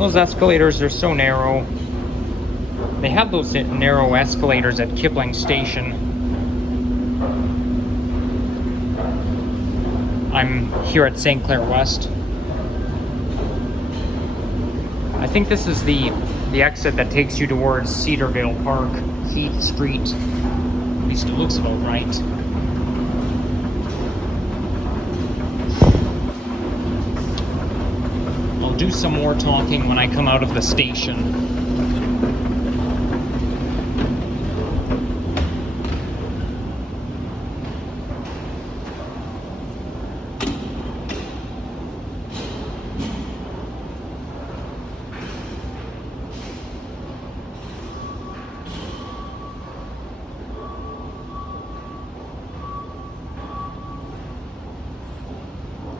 Those escalators are so narrow. They have those narrow escalators at Kipling Station. I'm here at St. Clair West. I think this is the exit that takes you towards Cedarvale Park, Heath Street. At least it looks about right. I'll do some more talking when I come out of the station.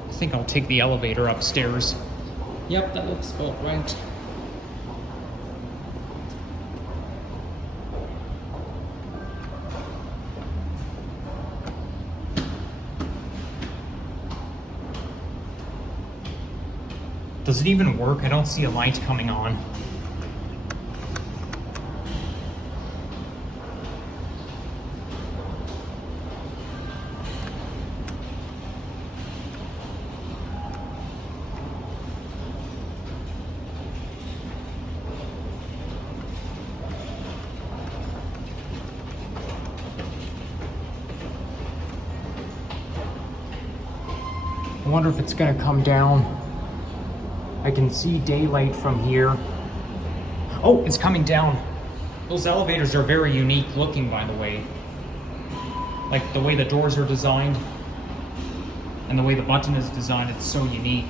I think I'll take the elevator upstairs. Yep, that looks about right. Does it even work? I don't see a light coming on. I wonder if it's gonna come down. I can see daylight from here. Oh, it's coming down. Those elevators are very unique looking, by the way. Like the way the doors are designed and the way the button is designed, it's so unique.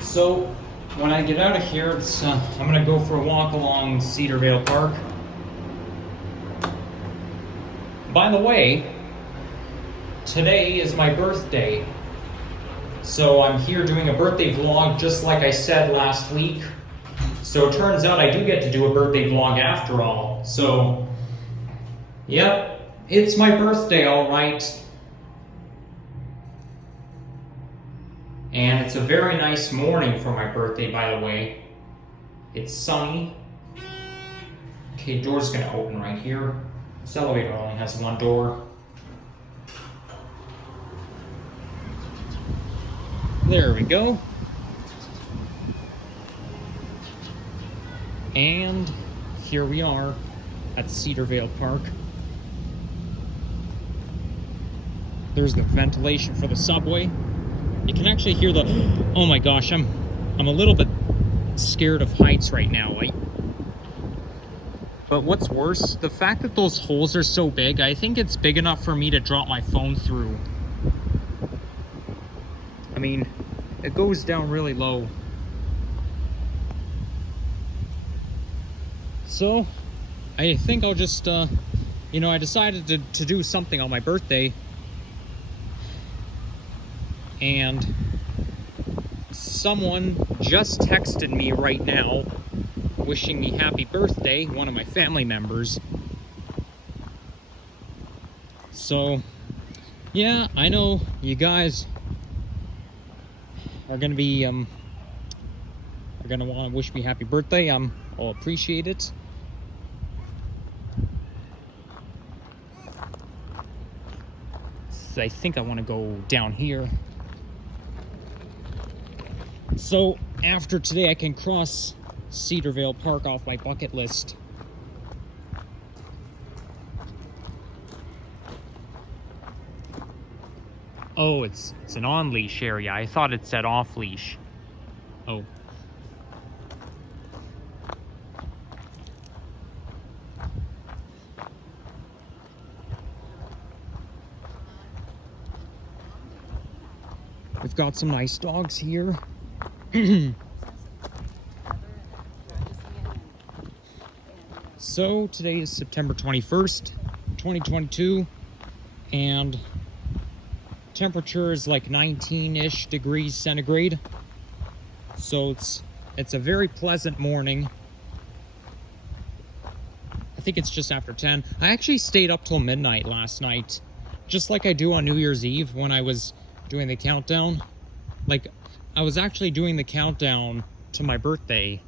So when I get out of here, I'm gonna go for a walk along Cedarvale Park. By the way, today is my birthday. So I'm here doing a birthday vlog just like I said last week. So it turns out I do get to do a birthday vlog after all. So, yep, it's my birthday, all right. And it's a very nice morning for my birthday, by the way. It's sunny. Okay, door's gonna open right here. This elevator only has one door. There we go. And here we are at Cedarvale Park. There's the ventilation for the subway. You can actually hear the, oh my gosh, I'm a little bit scared of heights right now. But what's worse, the fact that those holes are so big, I think it's big enough for me to drop my phone through. I mean, it goes down really low. So, I think I'll just, I decided to do something on my birthday. And someone just texted me right now wishing me happy birthday, one of my family members. So, yeah, I know you guys are gonna be, are gonna want to wish me happy birthday. I'll appreciate it. So I think I want to go down here. So after today, I can cross Cedarvale Park off my bucket list. Oh, it's an on-leash area. I thought it said off-leash. Oh. We've got some nice dogs here. So today is September 21st, 2022, and temperature is like 19-ish degrees centigrade. So it's a very pleasant morning. I think it's just after 10. I actually stayed up till midnight last night just like I do on New Year's Eve when I was doing the countdown. Like, I was actually doing the countdown to my birthday.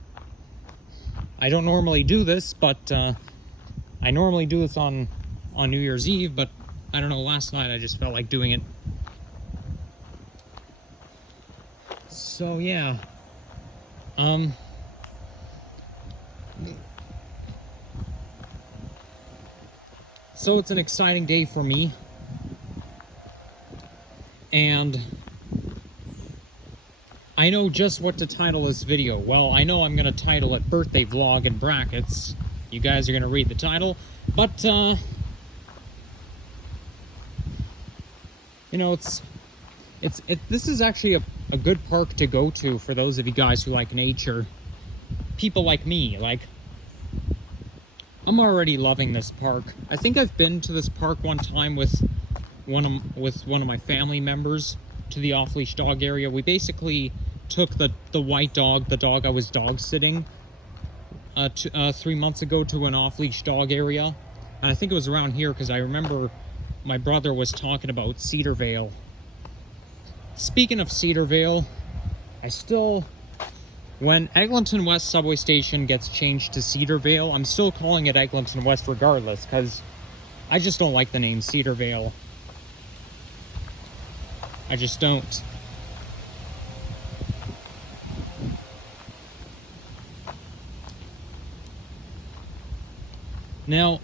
I don't normally do this, but I normally do this on New Year's Eve, but I don't know, last night I just felt like doing it. So yeah. So it's an exciting day for me. And I know just what to title this video. Well, I know I'm going to title it Birthday Vlog in brackets. You guys are going to read the title. But, you know, this is actually a good park to go to for those of you guys who like nature. People like me, like, I'm already loving this park. I think I've been to this park one time with one of my family members to the off-leash dog area. We basically took the white dog, the dog I was dog sitting 3 months ago, to an off-leash dog area. And I think it was around here because I remember my brother was talking about Cedarvale. Speaking of Cedarvale, when Eglinton West subway station gets changed to Cedarvale, I'm still calling it Eglinton West regardless, because I just don't like the name Cedarvale. I just don't. Now,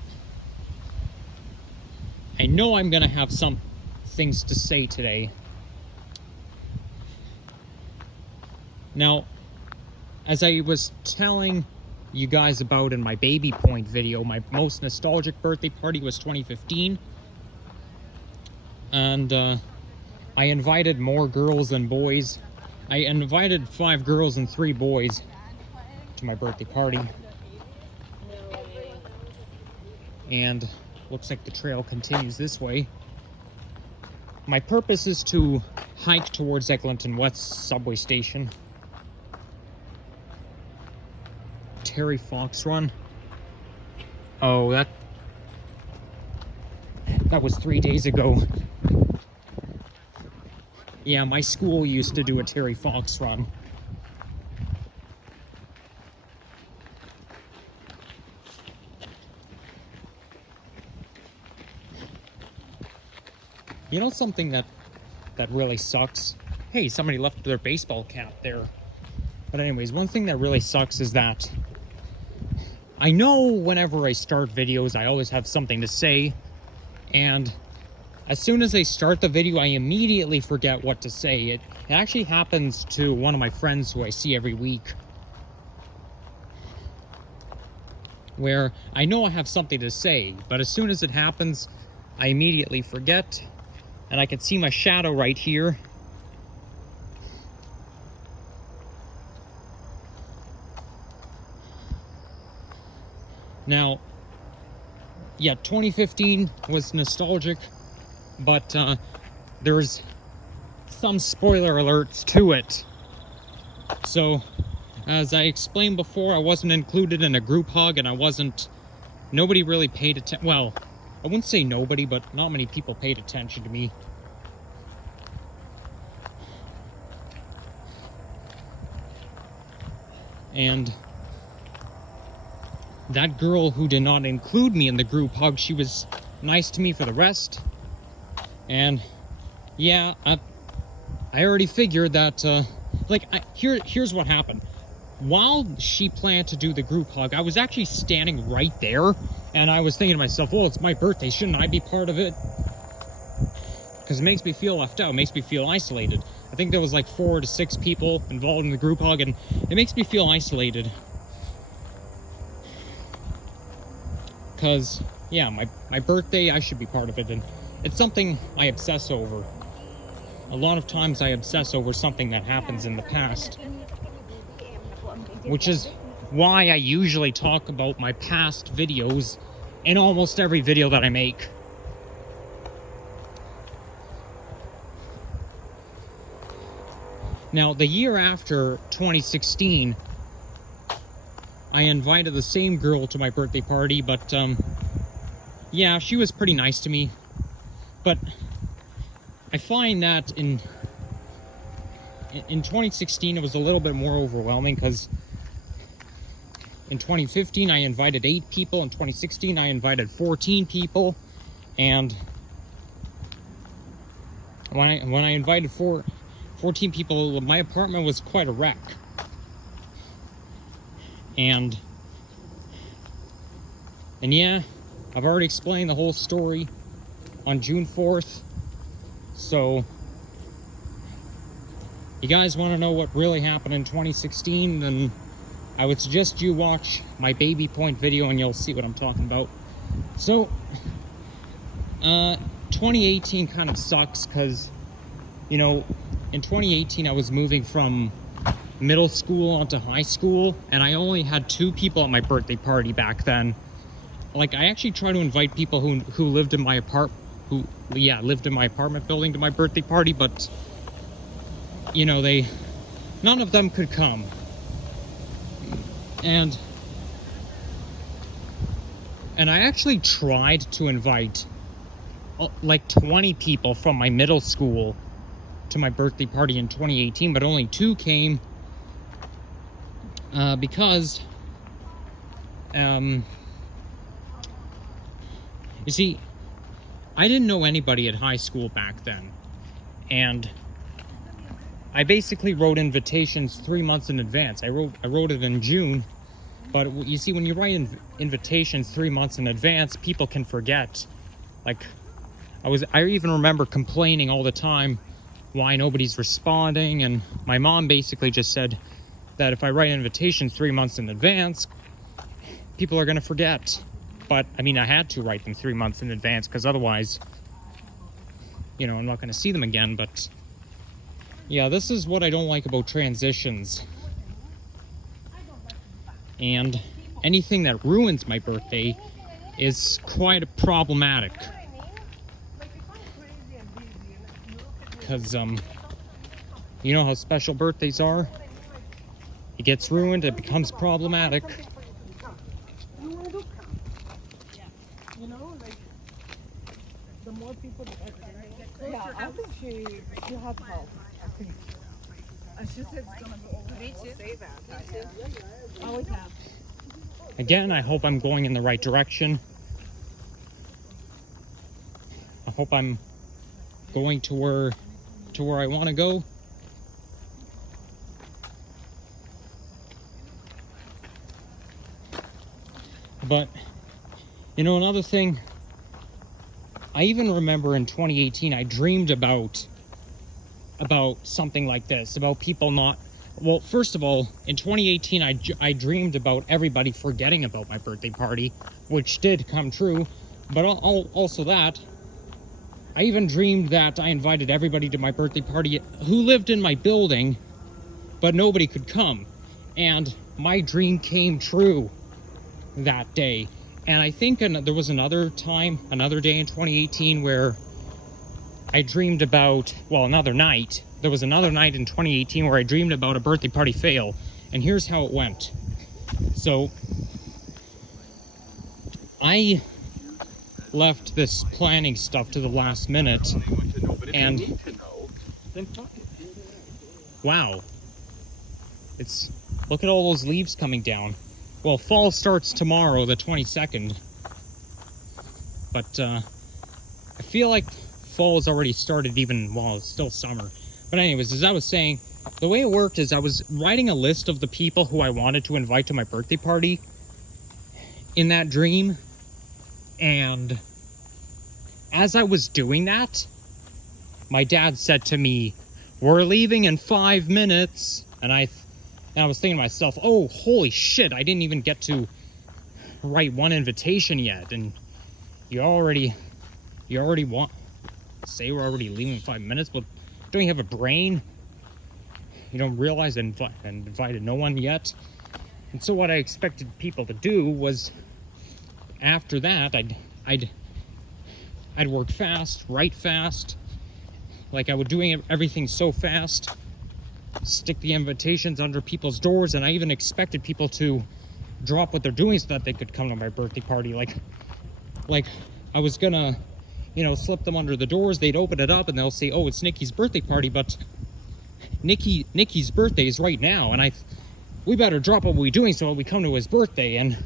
I know I'm going to have some things to say today. Now, as I was telling you guys about in my baby point video, my most nostalgic birthday party was 2015. And I invited more girls than boys. I invited 5 girls and 3 boys to my birthday party. And looks like the trail continues this way. My purpose is to hike towards Eglinton West subway station. Terry Fox Run. Oh, that was 3 days ago. Yeah, my school used to do a Terry Fox Run. You know something that really sucks? Hey, somebody left their baseball cap there. But anyways, one thing that really sucks is that I know whenever I start videos, I always have something to say, and as soon as I start the video, I immediately forget what to say. It actually happens to one of my friends who I see every week, where I know I have something to say, but as soon as it happens, I immediately forget, and I can see my shadow right here. Now, yeah, 2015 was nostalgic, but there's some spoiler alerts to it. So, as I explained before, I wasn't included in a group hug, and nobody really paid attention. Well, I wouldn't say nobody, but not many people paid attention to me. And that girl who did not include me in the group hug, she was nice to me for the rest. And yeah, I already figured that, here's what happened. While she planned to do the group hug, I was actually standing right there, and I was thinking to myself, well, it's my birthday, shouldn't I be part of it? Because it makes me feel left out, it makes me feel isolated. I think there was like 4 to 6 people involved in the group hug, and it makes me feel isolated. Because, yeah, my birthday, I should be part of it, and it's something I obsess over. A lot of times I obsess over something that happens in the past, which is why I usually talk about my past videos in almost every video that I make. Now, the year after 2016, I invited the same girl to my birthday party, but yeah, she was pretty nice to me. But I find that in 2016 it was a little bit more overwhelming, because in 2015 I invited 8 people, in 2016 I invited 14 people, and when I invited 14 people, my apartment was quite a wreck. And yeah, I've already explained the whole story on June 4th. So, you guys want to know what really happened in 2016, then I would suggest you watch my baby point video and you'll see what I'm talking about. So, 2018 kind of sucks because, you know, in 2018 I was moving from middle school onto high school, and I only had 2 people at my birthday party back then. Like, I actually tried to invite people who lived in my lived in my apartment building to my birthday party, but, you know, none of them could come. And I actually tried to invite like 20 people from my middle school to my birthday party in 2018, but only 2 came because you see, I didn't know anybody at high school back then, and I basically wrote invitations 3 months in advance. I wrote it in June, but you see, when you write invitations 3 months in advance, people can forget. Like, I even remember complaining all the time why nobody's responding, and my mom basically just said that if I write invitations 3 months in advance, people are gonna forget. But, I mean, I had to write them 3 months in advance, because otherwise, you know, I'm not gonna see them again. But yeah, this is what I don't like about transitions. And anything that ruins my birthday is quite problematic. Because, you know how special birthdays are? It gets ruined, it becomes problematic. You know, like, the more people the better. Yeah, I think she has help. I think. And she said it's gonna go over. Me too. Say that. I always have. Again, I hope I'm going in the right direction. I hope I'm going to where I want to go. But, you know, another thing, I even remember in 2018, I dreamed about something like this, about people not, well, first of all, in 2018, I dreamed about everybody forgetting about my birthday party, which did come true, but also that, I even dreamed that I invited everybody to my birthday party who lived in my building, but nobody could come, and my dream came true that day. And I think there was another day in 2018 where I dreamed about, well, another night. There was another night in 2018 where I dreamed about a birthday party fail. And here's how it went. So, I left this planning stuff to the last minute. And, wow. Look at all those leaves coming down. Well, fall starts tomorrow, the 22nd. But, I feel like fall has already started even while it's still summer. But anyways, as I was saying, the way it worked is I was writing a list of the people who I wanted to invite to my birthday party in that dream. And as I was doing that, my dad said to me, "We're leaving in 5 minutes." And I was thinking to myself, oh, holy shit, I didn't even get to write one invitation yet. And you already say we're already leaving in 5 minutes, but don't you have a brain? You don't realize I invited no one yet? And so what I expected people to do was, after that, I'd work fast, write fast, like I was doing everything so fast, stick the invitations under people's doors, and I even expected people to drop what they're doing so that they could come to my birthday party. Like I was gonna, you know, slip them under the doors. They'd open it up and they'll say, oh, it's Nikki's birthday party, but Nikki's birthday is right now, and we better drop what we're doing so we come to his birthday. And,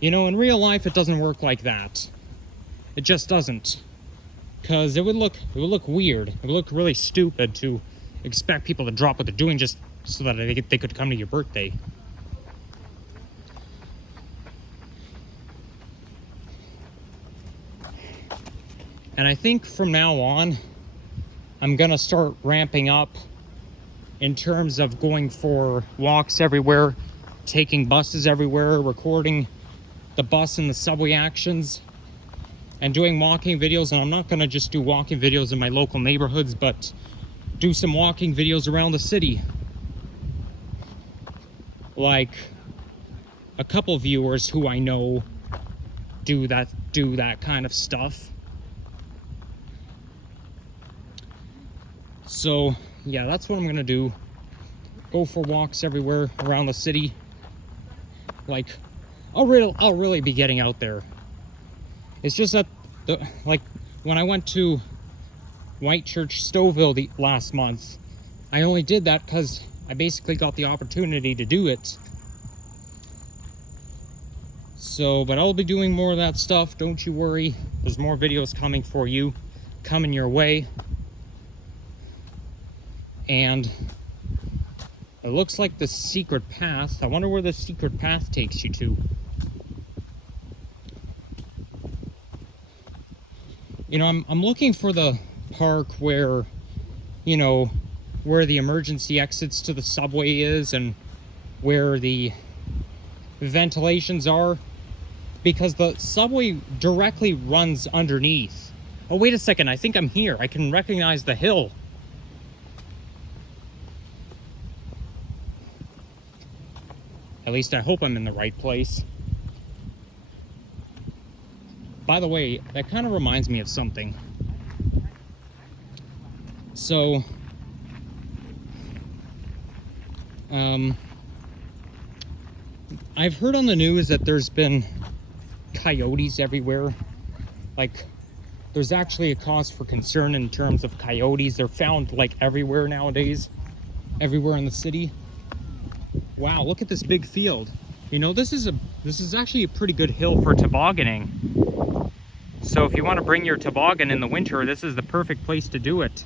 you know, in real life, it doesn't work like that. It just doesn't. Because it would look weird. It would look really stupid to expect people to drop what they're doing just so that they could come to your birthday. And I think from now on, I'm gonna start ramping up in terms of going for walks everywhere, taking buses everywhere, recording the bus and the subway actions, and doing walking videos. And I'm not gonna just do walking videos in my local neighborhoods, but do some walking videos around the city. Like a couple viewers who I know do that kind of stuff. So yeah, that's what I'm gonna do. Go for walks everywhere around the city. Like, I'll really be getting out there. It's just that like when I went to Whitechurch Stouffville last month, I only did that because I basically got the opportunity to do it. So, but I'll be doing more of that stuff, don't you worry. There's more videos coming for you, coming your way. And it looks like the secret path. I wonder where the secret path takes you to. You know, I'm looking for the park where, you know, where the emergency exits to the subway is and where the ventilations are, because the subway directly runs underneath. Oh, wait a second, I think I'm here. I can recognize the hill. At least I hope I'm in the right place. By the way, that kind of reminds me of something. So, I've heard on the news that there's been coyotes everywhere. Like, there's actually a cause for concern in terms of coyotes. They're found like everywhere nowadays, everywhere in the city. Wow, look at this big field. You know, this is actually a pretty good hill for tobogganing. So if you want to bring your toboggan in the winter, this is the perfect place to do it.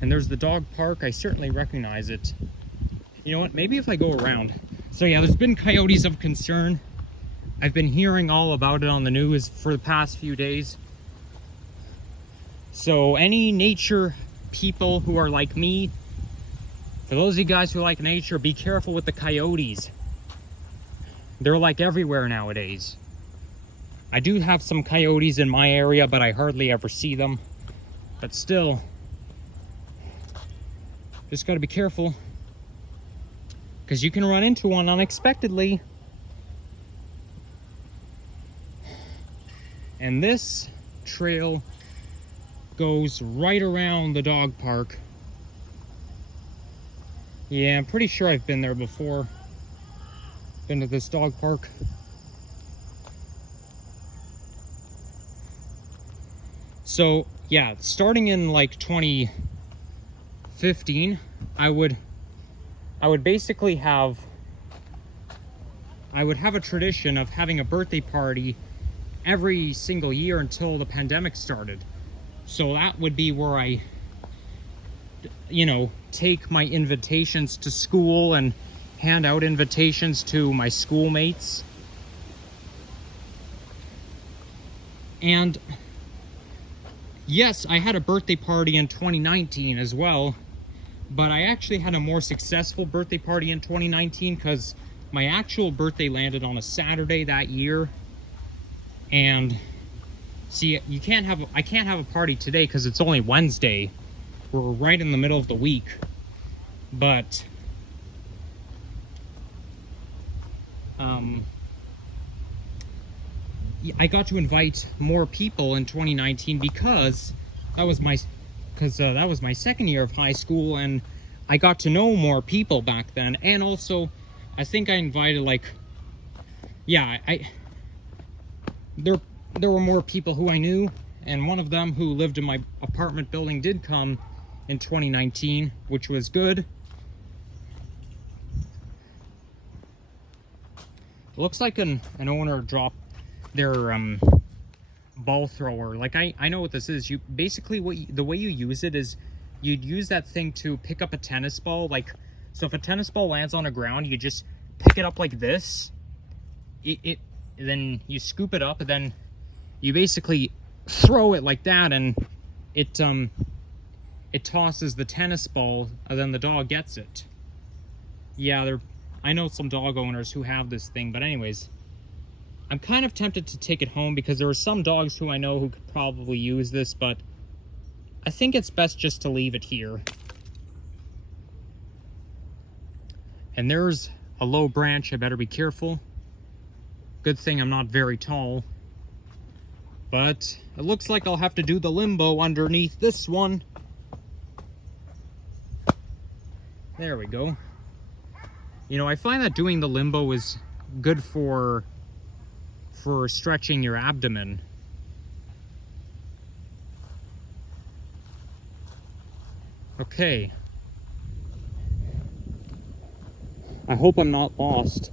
And there's the dog park. I certainly recognize it. You know what? Maybe if I go around. So yeah, there's been coyotes of concern. I've been hearing all about it on the news for the past few days. So any nature people who are like me, for those of you guys who like nature, be careful with the coyotes. They're like everywhere nowadays. I do have some coyotes in my area, but I hardly ever see them. But still, just gotta be careful, because you can run into one unexpectedly. And this trail goes right around the dog park. Yeah, I'm pretty sure I've been there before. Been to this dog park. So yeah, starting in like 2015, I would basically have a tradition of having a birthday party every single year until the pandemic started. So that would be where I, you know, take my invitations to school and hand out invitations to my schoolmates. And yes, I had a birthday party in 2019 as well, but I actually had a more successful birthday party in 2019 because my actual birthday landed on a Saturday that year. And see, I can't have a party today because it's only Wednesday. We're right in the middle of the week. But I got to invite more people in 2019 because that was my second year of high school, and I got to know more people back then, and also I think I invited, like, yeah, there were more people who I knew, and one of them who lived in my apartment building did come in 2019, which was good. It looks like an owner dropped their ball thrower. Like, I know what this is. You basically, the way you use it is you'd use that thing to pick up a tennis ball. Like, so if a tennis ball lands on the ground, you just pick it up like this. Then you scoop it up, and then you basically throw it like that, and it tosses the tennis ball, and then the dog gets it. Yeah, I know some dog owners who have this thing, but anyways, I'm kind of tempted to take it home because there are some dogs who I know who could probably use this, but I think it's best just to leave it here. And there's a low branch. I better be careful. Good thing I'm not very tall. But it looks like I'll have to do the limbo underneath this one. There we go. You know, I find that doing the limbo is good for stretching your abdomen. Okay. I hope I'm not lost.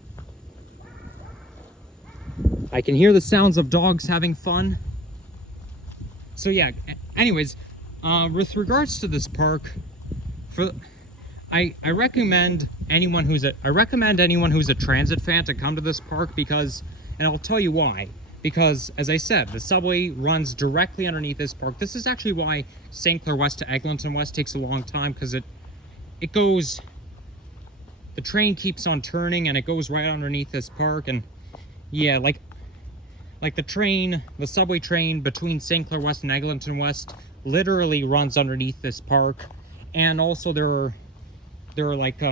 I can hear the sounds of dogs having fun. So yeah, anyways, with regards to this park, I recommend anyone who's a transit fan to come to this park because, and I'll tell you why. Because, as I said, the subway runs directly underneath this park. This is actually why St. Clair West to Eglinton West takes a long time, because it goes, the train keeps on turning and it goes right underneath this park. And yeah, like the subway train between St. Clair West and Eglinton West literally runs underneath this park. And also there are like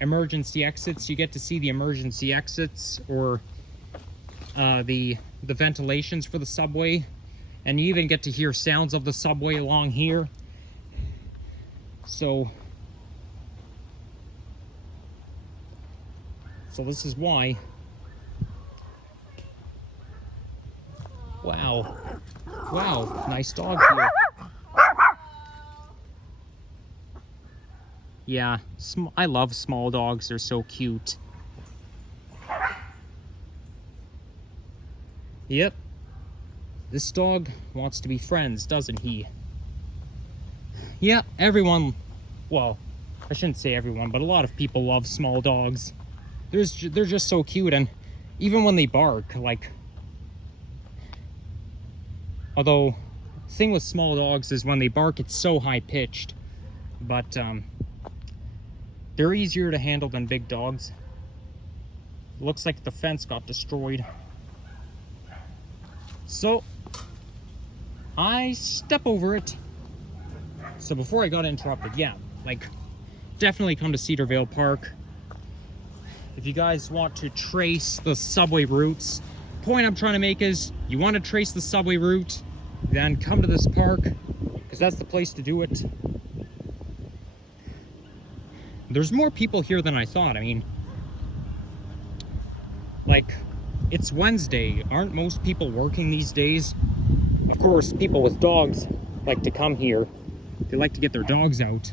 emergency exits. You get to see the emergency exits, or the ventilations for the subway, and you even get to hear sounds of the subway along here. So this is why. Wow, nice dog here. Yeah, I love small dogs. They're so cute. Yep. This dog wants to be friends, doesn't he? Yeah, everyone, well, I shouldn't say everyone, but a lot of people love small dogs. They're just so cute, and even when they bark, like, although the thing with small dogs is when they bark, it's so high-pitched, but they're easier to handle than big dogs. Looks like the fence got destroyed. So I step over it. So before I got interrupted, yeah, like, definitely come to Cedarvale Park. If you guys want to trace the subway routes, the point I'm trying to make is, you want to trace the subway route, then come to this park, because that's the place to do it. There's more people here than I thought. I mean, like, it's Wednesday. Aren't most people working these days? Of course, people with dogs like to come here. They like to get their dogs out.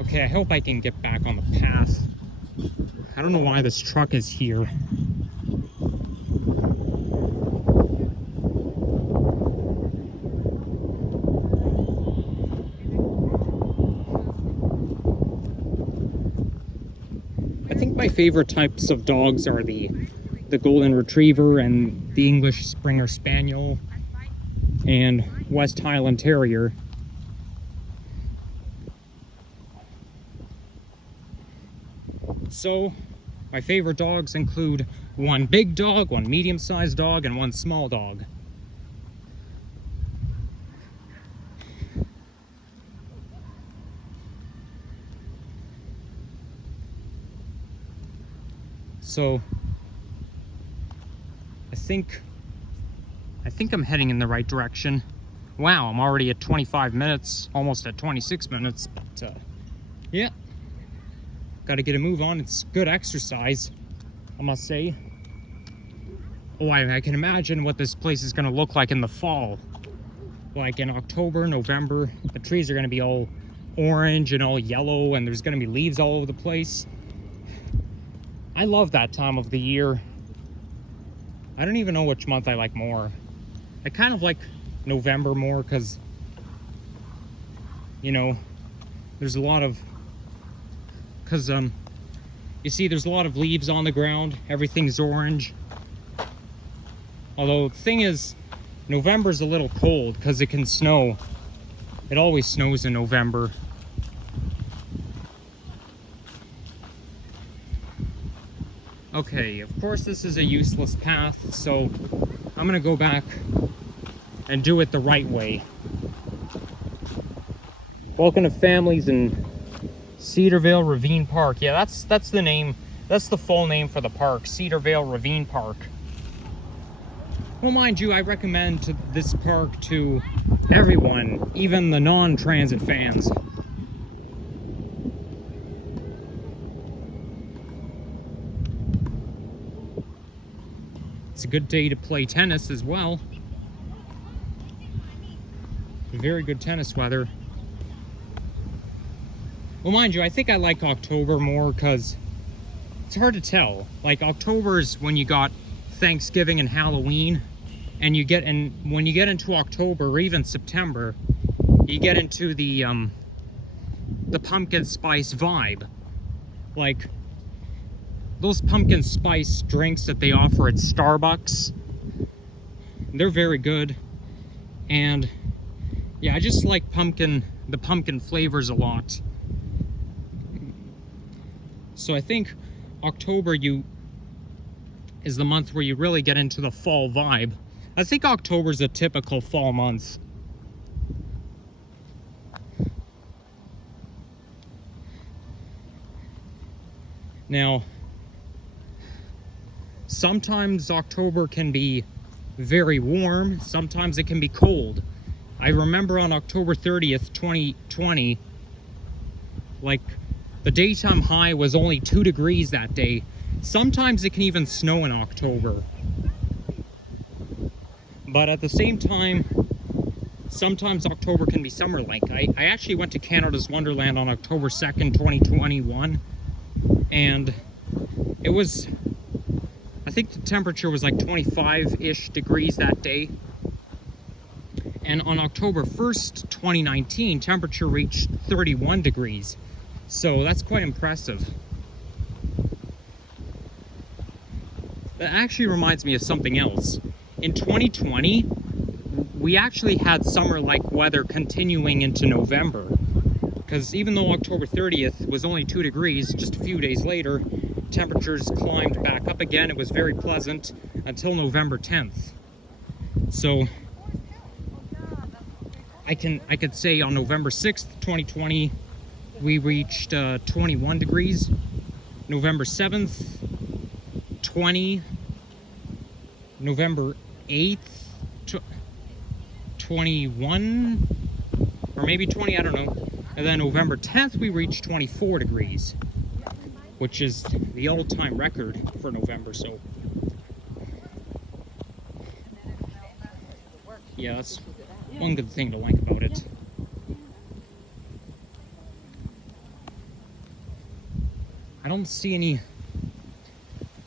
Okay, I hope I can get back on the path. I don't know why this truck is here. I think my favorite types of dogs are the Golden Retriever and the English Springer Spaniel and West Highland Terrier. So, my favorite dogs include one big dog, one medium-sized dog, and one small dog. So, I think I'm heading in the right direction. Wow, I'm already at 25 minutes, almost at 26 minutes, but yeah. Gotta get a move on. It's good exercise, I must say. Oh, I can imagine what this place is gonna look like in the fall. Like in October, November, the trees are gonna be all orange and all yellow, and there's gonna be leaves all over the place. I love that time of the year. I don't even know which month I like more. I kind of like November more because, you know, there's a lot of, you see there's a lot of leaves on the ground. Everything's orange. Although the thing is, November's a little cold because it can snow. It always snows in November. Okay, of course this is a useless path, so I'm gonna go back and do it the right way. Welcome to Families in Cedarvale Ravine Park. Yeah, that's the name. That's the full name for the park, Cedarvale Ravine Park. Well, mind you, I recommend this park to everyone, even the non-transit fans. It's a good day to play tennis as well. Very good tennis weather. Well, mind you, I think I like October more because it's hard to tell. Like, October's when you got Thanksgiving and Halloween, and when you get into October or even September, you get into the pumpkin spice vibe. Like, those pumpkin spice drinks that they offer at Starbucks, they're very good. And yeah, I just like the pumpkin flavors a lot. So I think October is the month where you really get into the fall vibe. I think October's a typical fall month. Now, sometimes October can be very warm, sometimes it can be cold. I remember on October 30th, 2020, like, the daytime high was only 2 degrees that day. Sometimes it can even snow in October. But at the same time, sometimes October can be summer-like. I actually went to Canada's Wonderland on October 2nd, 2021. And it was, I think the temperature was like 25-ish degrees that day. And on October 1st, 2019, temperature reached 31 degrees. So that's quite impressive. That actually reminds me of something else. In 2020, we actually had summer-like weather continuing into November. Because even though October 30th was only 2 degrees, just a few days later, temperatures climbed back up again. It was very pleasant until November 10th. So I could say on November 6th, 2020, we reached 21 degrees. November 7th, 20. November 8th, 21, or maybe 20, I don't know. And then November 10th, we reached 24 degrees, which is the all-time record for November, so. Yeah, that's one good thing to like about it. I don't see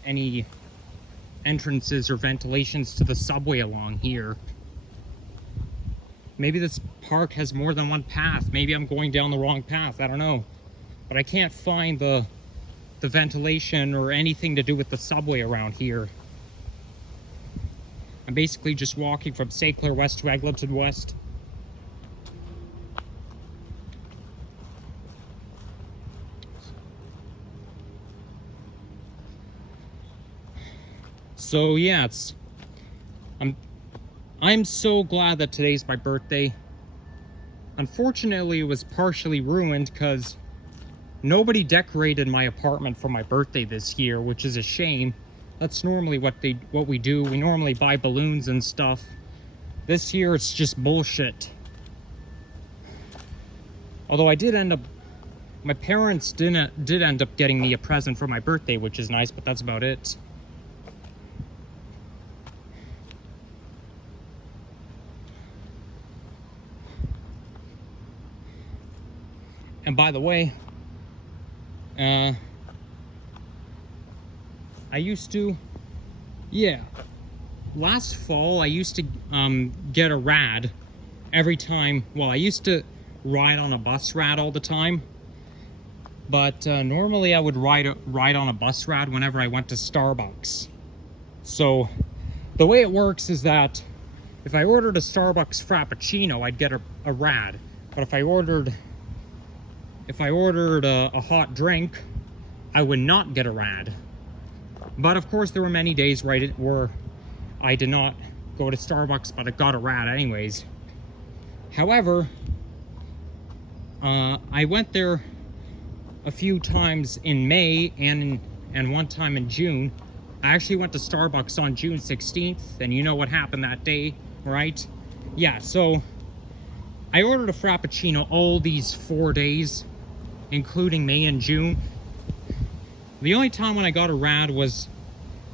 any entrances or ventilations to the subway along here. Maybe this park has more than one path. Maybe I'm going down the wrong path. I don't know. But I can't find the ventilation or anything to do with the subway around here. I'm basically just walking from Clair West to Eglinton West. So yeah, I'm so glad that today's my birthday. Unfortunately, it was partially ruined because nobody decorated my apartment for my birthday this year, which is a shame. That's normally what we do. We normally buy balloons and stuff This year it's just bullshit. Although I did end up, my parents did end up getting me a present for my birthday, which is nice, but that's about it. And by the way, I used to, last fall I used to get a rad every time. Well, I used to ride on a bus rad all the time, but normally I would ride on a bus rad whenever I went to Starbucks. So the way it works is that if I ordered a Starbucks Frappuccino, I'd get a rad. But if I ordered a hot drink, I would not get a rad. But of course, there were many days where I did not go to Starbucks, but I got a rad anyways. However, I went there a few times in May and one time in June. I actually went to Starbucks on June 16th, and you know what happened that day, right? Yeah, so I ordered a Frappuccino all these 4 days, including May and June. The only time when I got a rad was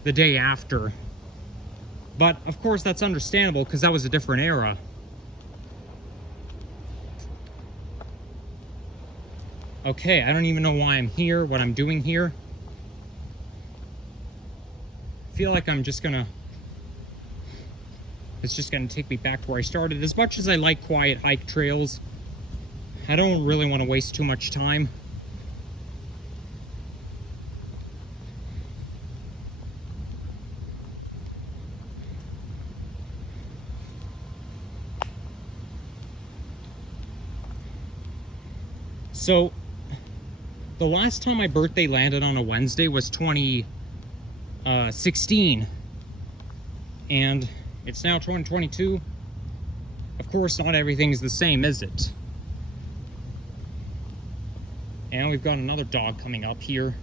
the day after. But of course that's understandable because that was a different era. Okay, I don't even know why I'm here, what I'm doing here. I feel like it's just gonna take me back to where I started. As much as I like quiet hike trails, I don't really want to waste too much time. So, the last time my birthday landed on a Wednesday was 2016. And it's now 2022. Of course, not everything's the same, is it? And we've got another dog coming up here.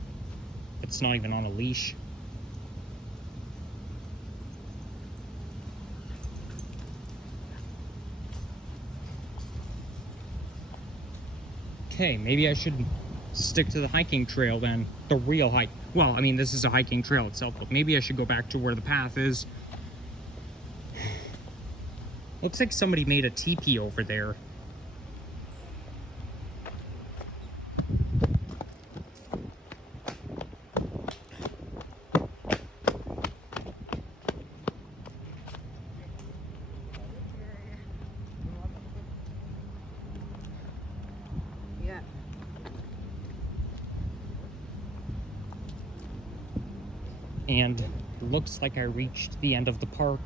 It's not even on a leash. Okay, maybe I should stick to the hiking trail then. The real hike. Well, I mean, this is a hiking trail itself, but maybe I should go back to where the path is. Looks like somebody made a teepee over there. Yeah. And it looks like I reached the end of the park.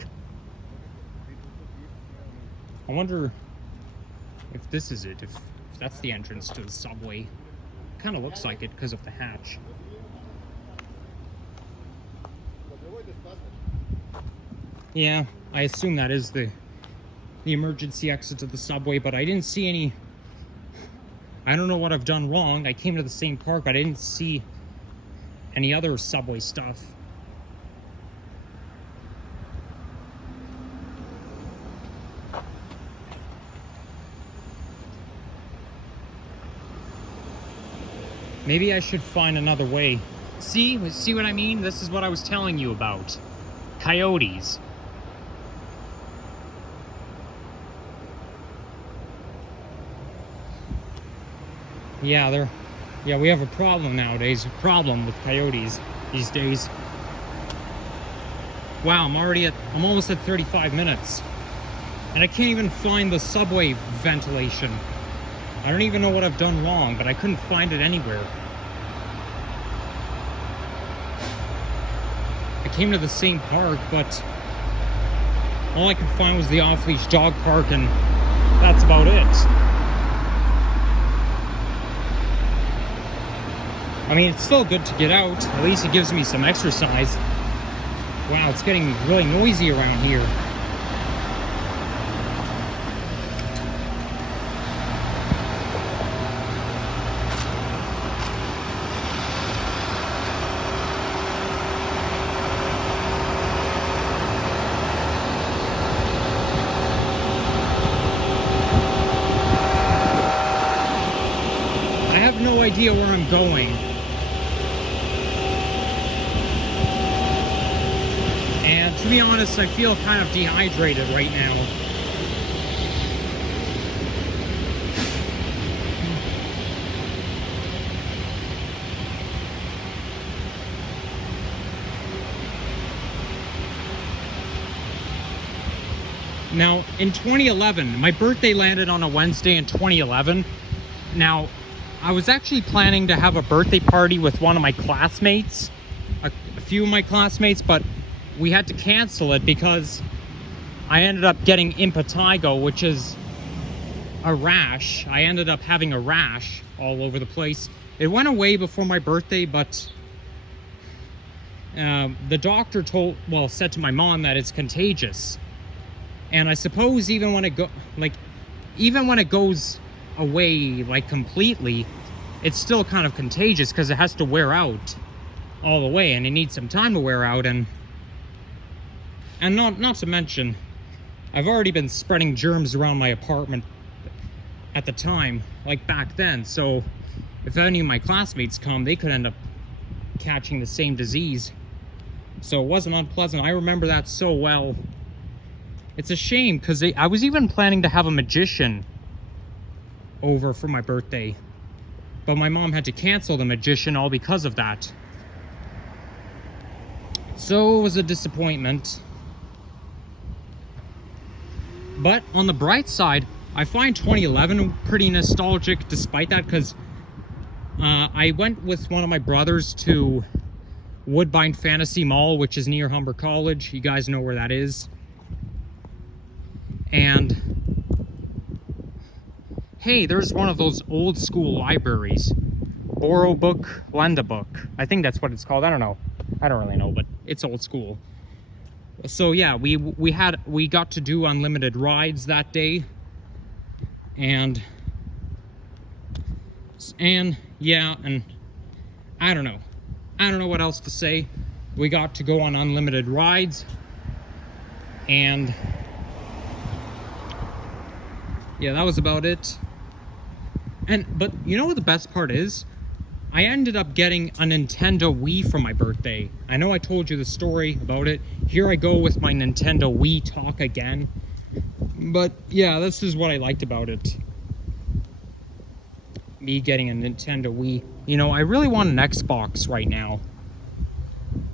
I wonder if this is it, if that's the entrance to the subway. Kind of looks like it because of the hatch. Yeah, I assume that is the emergency exit to the subway, but I didn't see any. I don't know what I've done wrong. I came to the same park, but I didn't see any other subway stuff. Maybe I should find another way. See what I mean? This is what I was telling you about. Coyotes. Yeah, we have a problem nowadays. A problem with coyotes these days. Wow, I'm almost at 35 minutes. And I can't even find the subway ventilation. I don't even know what I've done wrong, but I couldn't find it anywhere. I came to the same park, but all I could find was the off-leash dog park, and that's about it. I mean, it's still good to get out. At least it gives me some exercise. Wow, it's getting really noisy around here. idea where I'm going. And to be honest, I feel kind of dehydrated right now. Now, in 2011, my birthday landed on a Wednesday in 2011. Now, I was actually planning to have a birthday party with one of my classmates, a few of my classmates, but we had to cancel it because I ended up getting impetigo, which is a rash. I ended up having a rash all over the place. It went away before my birthday, but the doctor said to my mom that it's contagious. And I suppose even when it goes away like completely, it's still kind of contagious because it has to wear out all the way, and it needs some time to wear out. And not to mention, I've already been spreading germs around my apartment at the time, like back then. So if any of my classmates come, they could end up catching the same disease. So it wasn't unpleasant. I remember that so well. It's a shame because I was even planning to have a magician over for my birthday, but my mom had to cancel the magician all because of that. So it was a disappointment. But on the bright side, I find 2011 pretty nostalgic despite that, because I went with one of my brothers to Woodbine Fantasy Mall, which is near Humber College. You guys know where that is. And hey, there's one of those old school libraries. Borrow book, lend a book. I think that's what it's called. I don't know. I don't really know, but it's old school. So yeah, we got to do unlimited rides that day. And yeah, and I don't know. I don't know what else to say. We got to go on unlimited rides. And yeah, that was about it. But you know what the best part is? I ended up getting a Nintendo Wii for my birthday. I know I told you the story about it. Here I go with my Nintendo Wii talk again. But yeah, this is what I liked about it. Me getting a Nintendo Wii. You know, I really want an Xbox right now.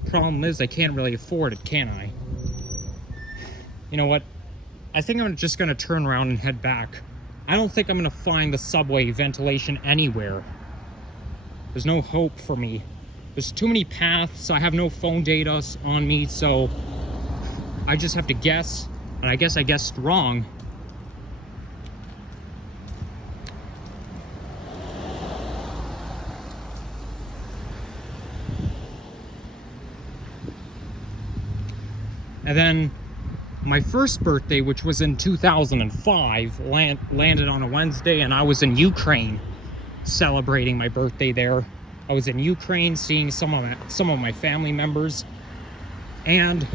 Problem is, I can't really afford it, can I? You know what? I think I'm just gonna turn around and head back. I don't think I'm gonna find the subway ventilation anywhere. There's no hope for me. There's too many paths. I have no phone data on me, so I just have to guess. And I guess I guessed wrong. And then my first birthday, which was in 2005, landed on a Wednesday, and I was in Ukraine celebrating my birthday there. I was in Ukraine seeing some of my family members, and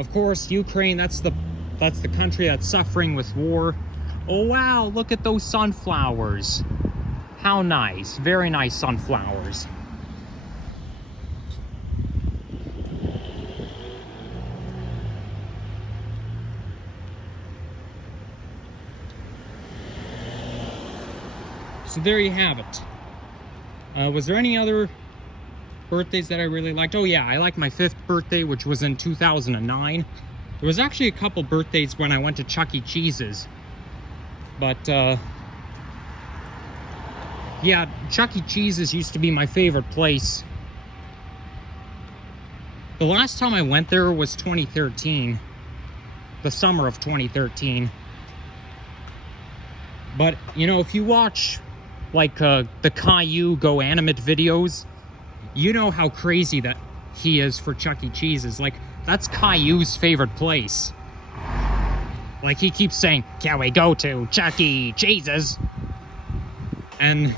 of course, Ukraine, that's the country that's suffering with war. Oh wow, look at those sunflowers. How nice. Very nice sunflowers. So there you have it. Was there any other birthdays that I really liked? Oh yeah, I liked my 5th birthday, which was in 2009. There was actually a couple birthdays when I went to Chuck E. Cheese's. But yeah, Chuck E. Cheese's used to be my favorite place. The last time I went there was 2013. The summer of 2013. But, you know, if you watch like the Caillou Go Animate videos, you know how crazy that he is for Chuck E. Cheese's. Like, that's Caillou's favorite place. Like, he keeps saying, "Can we go to Chuck E. Cheese's?" And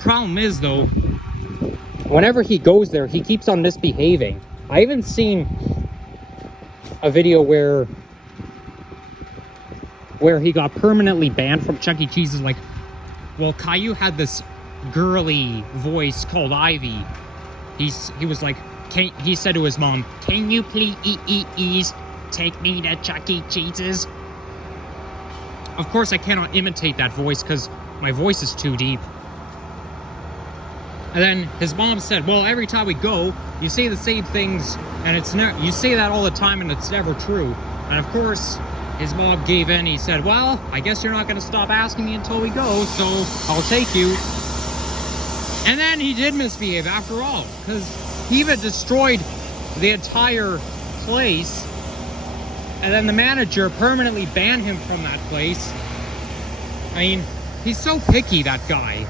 problem is, though, whenever he goes there, he keeps on misbehaving. I even seen a video where where he got permanently banned from Chuck E. Cheese's. Like, well, Caillou had this girly voice called Ivy. He was like, he said to his mom, "Can you please take me to Chuck E. Cheese's?" Of course, I cannot imitate that voice because my voice is too deep. And then his mom said, "Well, every time we go, you say the same things, and it's never, you say that all the time, and it's never true." And of course, his mom gave in. He said, "Well, I guess you're not going to stop asking me until we go, so I'll take you." And then he did misbehave after all, because he even destroyed the entire place. And then the manager permanently banned him from that place. I mean, he's so picky, that guy.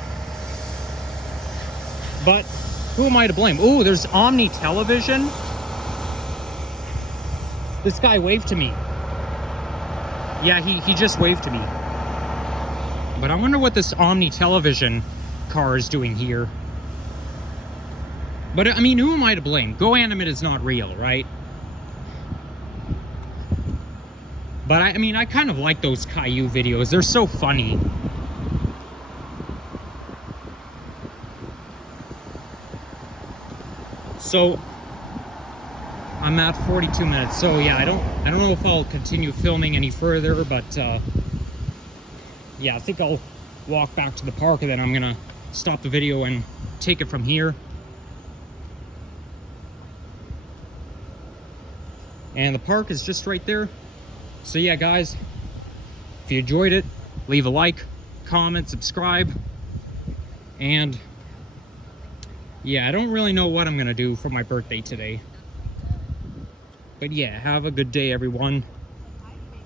But who am I to blame? Oh, there's Omni Television. This guy waved to me. Yeah, he just waved to me. But I wonder what this Omni Television car is doing here. But I mean, who am I to blame? Go Animate is not real, right? But I mean, I kind of like those Caillou videos. They're so funny. So I'm at 42 minutes. So yeah, I don't know if I'll continue filming any further, but yeah, I think I'll walk back to the park and then I'm gonna stop the video and take it from here. And the park is just right there. So yeah, guys, if you enjoyed it, leave a like, comment, subscribe. And yeah, I don't really know what I'm gonna do for my birthday today. But yeah, have a good day, everyone.